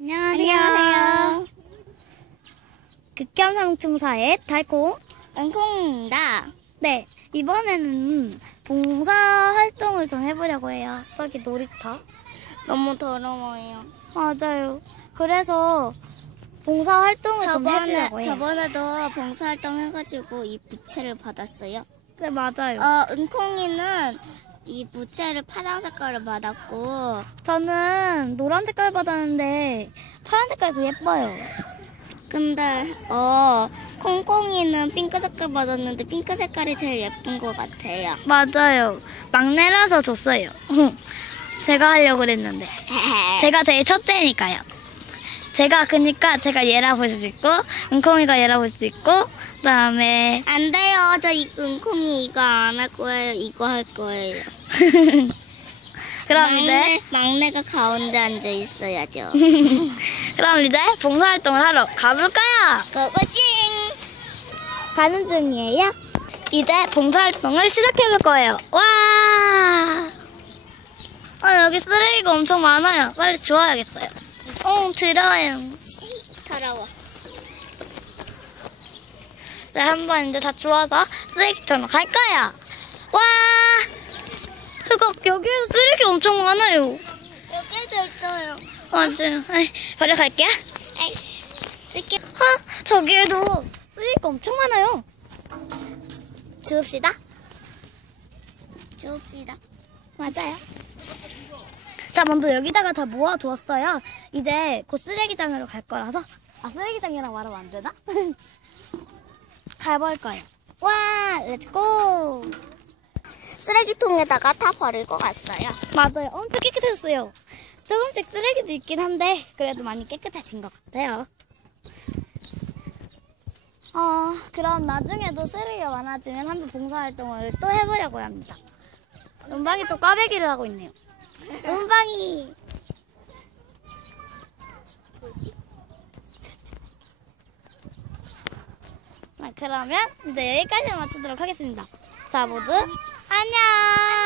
안녕하세요. 극혐상충사의 달콩. 은콩입니다. 네, 이번에는 봉사 활동을 좀 해보려고 해요. 저기 놀이터. 너무 더러워요. 맞아요. 그래서 봉사 활동을 좀 저번에 해보려고 해요. 저번에도 봉사활동 해가지고 이 부채를 받았어요. 네, 맞아요. 어 은콩이는 이 부채를 파란 색깔을 받았고 저는 노란 색깔 받았는데 파란 색깔이 더 예뻐요. 근데 어 콩콩이는 핑크 색깔 받았는데 핑크 색깔이 제일 예쁜 것 같아요. 맞아요. 막내라서 줬어요. 제가 하려고 그랬는데. 제가 제일 첫째니까요. 제가 그니까 제가 얘라 볼 수 있고 은콩이가 얘라 볼 수 있고 그다음에 안 돼요. 저 이, 은콩이 이거 안 할 거예요. 이거 할 거예요. 그럼 막내, 이제 막내 가 가운데 앉아 있어야죠. 그럼 이제 봉사활동을 하러 가볼까요? 고고싱! 가는 중이에요. 이제 봉사활동을 시작해볼 거예요. 와! 아, 여기 쓰레기가 엄청 많아요. 빨리 주워야겠어요. 어, 들어요. 더러워. 네, 한번 이제 다 주워서 쓰레기통으로 갈 거예요. 와! 흑ок, 여기는 쓰레기 엄청 많아요. 여기도 있어요. 맞아요. 아이, 버려 갈게요. 에이, 쓸게. 아, 저기에도 쓰레기가 엄청 많아요. 주웁시다. 줍시다. 맞아요. 자, 먼저 여기다가 다 모아두었어요. 이제 곧 쓰레기장으로 갈 거라서. 아, 쓰레기장이라고 말하면 안 되나? 가볼 거예요. 와, 렛츠고! 쓰레기통에다가 다 버리고 갔어요. 맞아요. 엄청 깨끗했어요. 조금씩 쓰레기도 있긴 한데, 그래도 많이 깨끗해진 것 같아요. 어, 그럼 나중에도 쓰레기가 많아지면 한번 봉사활동을 또 해보려고 합니다. 은방이 또 꽈배기를 하고 있네요. 은방이! 그러면 이제 여기까지 마치도록 하겠습니다. 자, 모두 안녕!